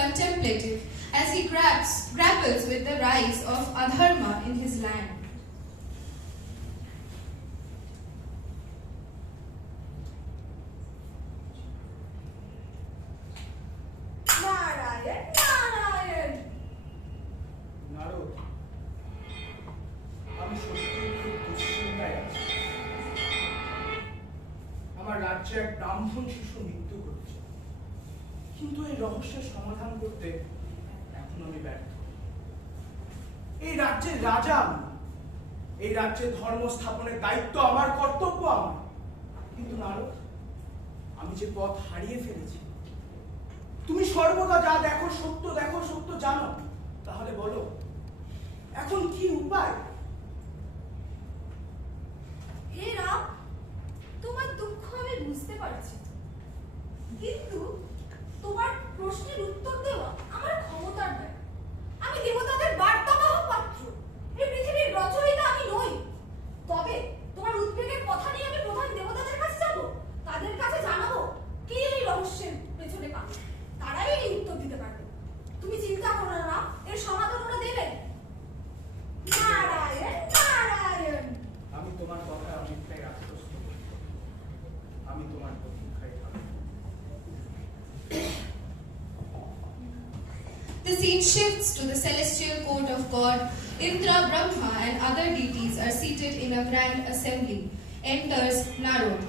contemplative, as he grabs, grapples with the rise of adharma in his land. আমার রাজ্যে এক ব্রাহ্মণ শিশু মৃত্যু ঘটেছে কিন্তু এই রহস্যের সমাধান করতে এখন আমি ব্যর্থ। এই রাজ্যের রাজা এই রাজ্যে ধর্ম স্থাপনের দায়িত্ব আমার, কর্তব্য আমার। কিন্তু নারদ, আমি যে পথ হারিয়ে ফেলেছি, তুমি সর্বদা যা দেখো, সত্য দেখো, সত্য জানো, তাহলে বলো, এখন কি উপায়? হে রাম, তোমার দুঃখ আমি বুঝতে পারছি। কিন্তু প্রশ্নের উত্তর দেওয়া। The scene shifts to the celestial court of God. Indra, Brahma, and other deities are seated in a grand assembly. Enters Narod.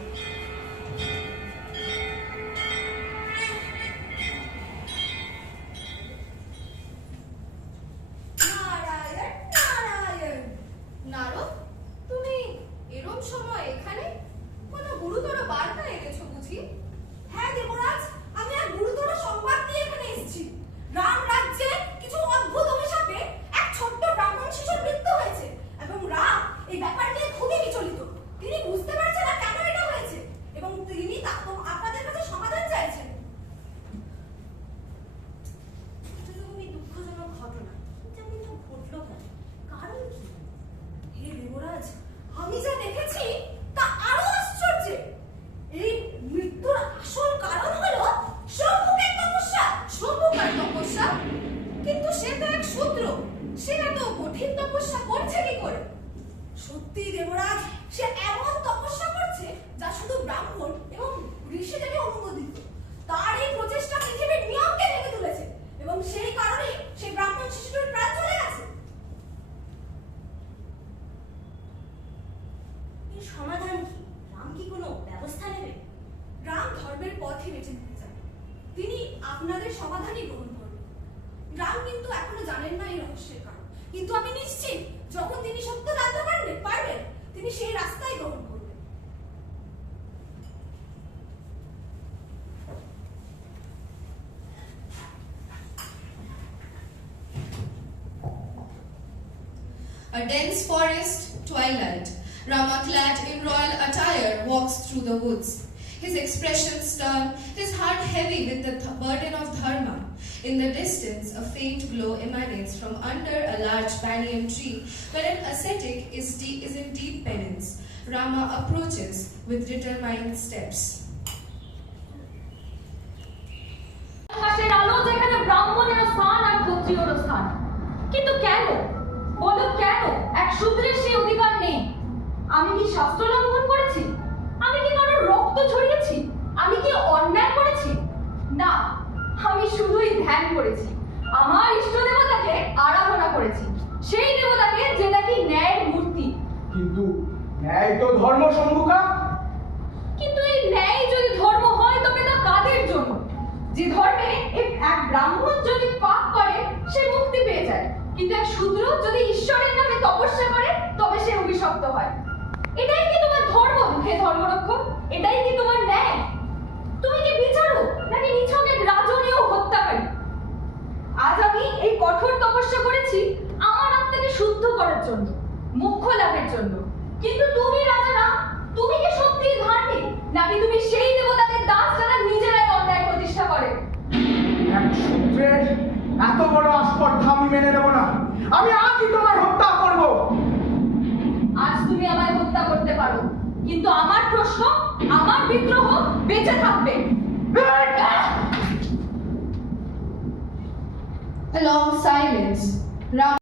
কঠিন তপস্যা করছে কি করে? সত্যি দেবরাজ, সে এমন তপস্যা করছে যা শুধু ব্রাহ্মণ এবং ঋষিদেরই অনুমোদিত। তার এই প্রচেষ্টা পৃথিবীর নিয়মকে ভেঙে তুলেছে এবং সেই ব্রাহ্মণ শিশুটির প্রাণ চলে গেছে। সমাধান কি? রাম কি কোনো ব্যবস্থা নেবে? রাম ধর্মের পথই বেছে নিতে চান তিনি আপনাদের সমাধানই গ্রহণ করবেন। রাম কিন্তু এখনও জানেন না এই রহস্যের কারণ। কিন্তু আমি নিশ্চিত যখন তিনি সত্য জানতে পারবেন পারবেন তিনি সেই রাস্তাই গ্রহণ করবেন A dense forest, twilight. Rama, clad in royal attire, walks through the woods. His expression stern, his heart heavy with the th- burden of dharma. In the distance, a faint glow emanates from under a large banyan tree, where an ascetic is, is in deep penance. Rama approaches with determined steps. আকাশের আলো যেখানে ব্রাহ্মণেরও স্থান আর ক্ষত্রিয়রও স্থান কিন্তু কেন বলো কেন এক শূদ্রের সেই অধিকার নেই আমি কি শাস্ত্র লঙ্ঘন করেছি আমি কি কারোর রক্ত ঝরিয়েছি আমি কি অন্যায় করেছি না আমি শুধুই ধ্যান করেছি। আমার ইষ্ট দেবতাকে আরাধনা করেছি। সেই দেবতাকে যে নাকি ন্যায়ের মূর্তি। কিন্তু ন্যায় তো ধর্ম সম্মুখা। কিন্তু এই ন্যায় যদি ধর্ম হয় তবে তা কাদের জন্য? যে ধর্মে এক- এক ব্রাহ্মণ যদি পাপ করে সে মুক্তি পেয়ে যায়। কিন্তু এক শূদ্র যদি ঈশ্বরের নামে তপস্যা করে তবে সে অভিশপ্ত হয়। এটাই কি তোমার ধর্ম? হে ধর্মরক্ষক এটাই কি তোমার ন্যায় তুমি কি বিচারো নাকি নিছক এক রাজনীয় হত্যাকারী আজ আমি এই কঠোর তপস্যা করেছি আমার আত্মাকে শুদ্ধ করার জন্য মুখ্য লাভের জন্য। কিন্তু তুমি রাজা রাম তুমি কি সত্যিই ধার্মিক নাকি তুমি সেই দেবতাদের দাস যারা নিজেরাই অন্যায় প্রতিষ্ঠা করে? এক সূত্রের এত বড় আস্পর্ধা আমি মেনে নেব না। আমি আজই তোমায় হত্যা করব। আজ তুমি আমায় হত্যা করতে পারো। কিন্তু আমার প্রশ্ন আমার বিদ্রোহ বেঁচে থাকবে। Long silence. Ram